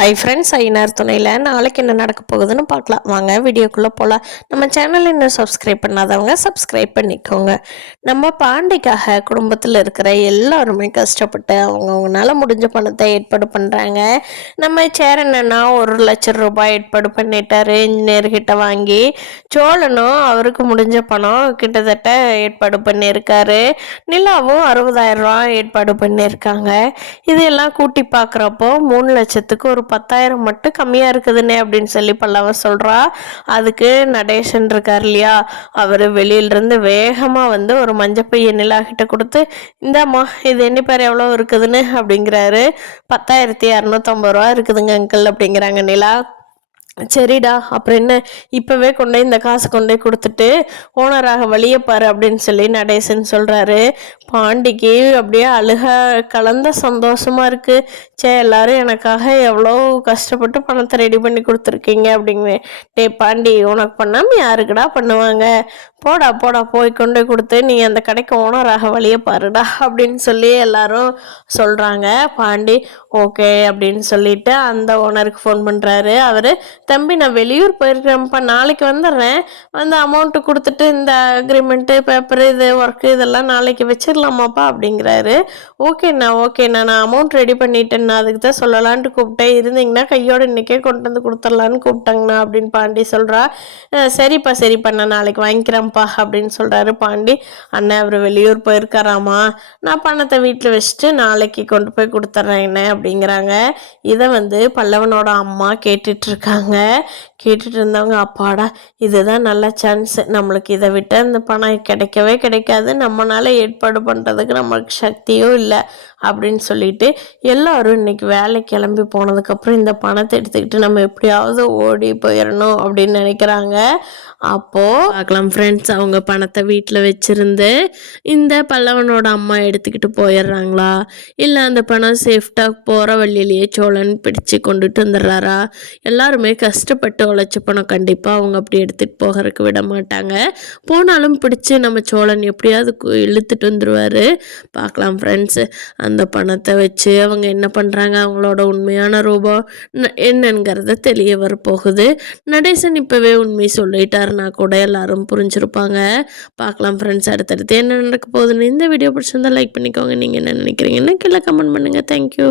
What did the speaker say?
Hi friends, ஐநார் துணையில் நாளைக்கு என்ன நடக்க போகுதுன்னு பார்க்கலாம். வாங்க வீடியோக்குள்ளே போகலாம். நம்ம சேனல் இன்னும் சப்ஸ்கிரைப் பண்ணாதவங்க சப்ஸ்கிரைப் பண்ணிக்கோங்க. நம்ம பாண்டிக்காக குடும்பத்தில் இருக்கிற எல்லாருமே கஷ்டப்பட்டு அவங்கவுங்களால முடிஞ்ச பணத்தை ஏற்பாடு பண்ணுறாங்க. நம்ம சேரன்னா 1,00,000 ரூபாய் ஏற்பாடு பண்ணிட்டாரு இன்ஜினியர்கிட்ட வாங்கி. சோழனும் அவருக்கு முடிஞ்ச பணம் கிட்டத்தட்ட ஏற்பாடு பண்ணியிருக்காரு. நிலாவும் 60,000 ரூபாய் ஏற்பாடு பண்ணியிருக்காங்க. இதெல்லாம் கூட்டி பார்க்குறப்போ 3 லட்சத்துக்கு ஒரு 10,000 மட்டும் கம்மியாக இருக்குதுன்னே அப்படின்னு சொல்லி பல்லவன் சொல்கிறா. அதுக்கு நடேசன் இருக்கார் இல்லையா, அவர் வெளியிலிருந்து வேகமாக வந்து ஒரு மஞ்சப்பைய நிலாகிட்ட கொடுத்து, இந்தாம்மா இது எண்ணி பேர் எவ்வளோ இருக்குதுன்னு அப்படிங்கிறாரு. 10,250 ரூபா இருக்குதுங்க அங்கிள் அப்படிங்கிறாங்க நிலா. சரிடா, அப்புறம் என்ன, இப்போவே கொண்டு இந்த காசு கொண்டு கொடுத்துட்டு ஓனராக வழியை பாரு அப்படின்னு சொல்லி நடேசன் சொல்கிறாரு. பாண்டிக்கு அப்படியே அழுக கலந்த சந்தோஷமாக இருக்குது. எல்லாரும் எனக்காக எவ்வளோ கஷ்டப்பட்டு பணத்தை ரெடி பண்ணி கொடுத்துருக்கீங்க அப்படிங்க. டே பாண்டி, உனக்கு பண்ணாமல் யாருக்குடா பண்ணுவாங்க? போடா போடா, போய் கொண்டு கொடுத்து நீ அந்த கடைக்கு ஓனராக வழியை பாருடா அப்படின்னு சொல்லி எல்லாரும் சொல்கிறாங்க. பாண்டி ஓகே அப்படின்னு சொல்லிட்டு அந்த ஓனருக்கு ஃபோன் பண்ணுறாரு. அவர், தம்பி நான் வெளியூர் போயிருக்கிறேன்ப்பா, நாளைக்கு வந்துடுறேன், வந்து அமௌண்ட்டு கொடுத்துட்டு இந்த அக்ரிமெண்ட்டு பேப்பரு இது ஒர்க்கு இதெல்லாம் நாளைக்கு வச்சிடலாமாப்பா அப்படிங்கிறாரு. ஓகேண்ணா நான் அமௌண்ட் ரெடி பண்ணிட்டேண்ணா, அதுக்கு தான் சொல்லலான்ட்டு கூப்பிட்டேன், இருந்தீங்கன்னா கையோடு இன்றைக்கே கொண்டு வந்து கொடுத்துடலான்னு கூப்பிட்டாங்கண்ணா அப்படின்னு பாண்டி சொல்கிறா. சரிப்பா நான் நாளைக்கு வாங்கிக்கிறேன்ப்பா அப்படின்னு சொல்கிறாரு பாண்டி. அண்ணன் அவர் வெளியூர் போயிருக்காராமா, நான் பணத்தை வீட்டில் வச்சுட்டு நாளைக்கு கொண்டு போய் கொடுத்துட்றேன் என்ன அப்படிங்கிறாங்க. இதை வந்து பல்லவனோட அம்மா கேட்டுட்ருக்காங்க. கேட்டுட்டு இருந்தவங்க, அப்பாடா இதுதான் நல்ல சான்ஸ், நம்மளுக்கு இதை விட்டு அந்த பணம் கிடைக்கவே கிடைக்காது, நம்மளால ஏற்பாடு பண்ணுறதுக்கு நம்மளுக்கு சக்தியும் இல்லை அப்படின்னு சொல்லிட்டு எல்லாரும் இன்னைக்கு வேலை கிளம்பி போனதுக்கப்புறம் இந்த பணத்தை எடுத்துக்கிட்டு நம்ம எப்படியாவது ஓடி போயிடணும் அப்படின்னு நினைக்கிறாங்க. அப்போது பார்க்கலாம் ஃப்ரெண்ட்ஸ், அவங்க பணத்தை வீட்டில் வச்சுருந்து இந்த பல்லவனோட அம்மா எடுத்துக்கிட்டு போயிடுறாங்களா, இல்லை அந்த பணம் சேஃப்டாக போகிற வழியிலேயே சோழன் பிடிச்சு கொண்டுட்டு வந்துடுறாரா? எல்லாருமே கஷ்டப்பட்டு உழைச்ச பணம், கண்டிப்பாக அவங்க அப்படி எடுத்துகிட்டு போகிறதுக்கு விட மாட்டாங்க. போனாலும் பிடிச்சி நம்ம சோழன் எப்படியாவது இழுத்துட்டு வந்துடுவார். பார்க்கலாம் ஃப்ரெண்ட்ஸு, அந்த பணத்தை வச்சு அவங்க என்ன பண்ணுறாங்க, அவங்களோட உண்மையான ரூபம் என்னங்கிறத தெரிய வரப்போகுது. நடேசன் இப்போவே உண்மை சொல்லிட்டாருன்னா கூட எல்லாரும் புரிஞ்சிருப்பாங்க. பார்க்கலாம் ஃப்ரெண்ட்ஸ், அடுத்தடுத்து என்ன நடக்க போகுதுன்னு. இந்த வீடியோ பிடிச்சிருந்தா லைக் பண்ணிக்கோங்க. நீங்கள் என்ன நினைக்கிறீங்கன்னு கீழே கமெண்ட் பண்ணுங்கள். தேங்க்யூ.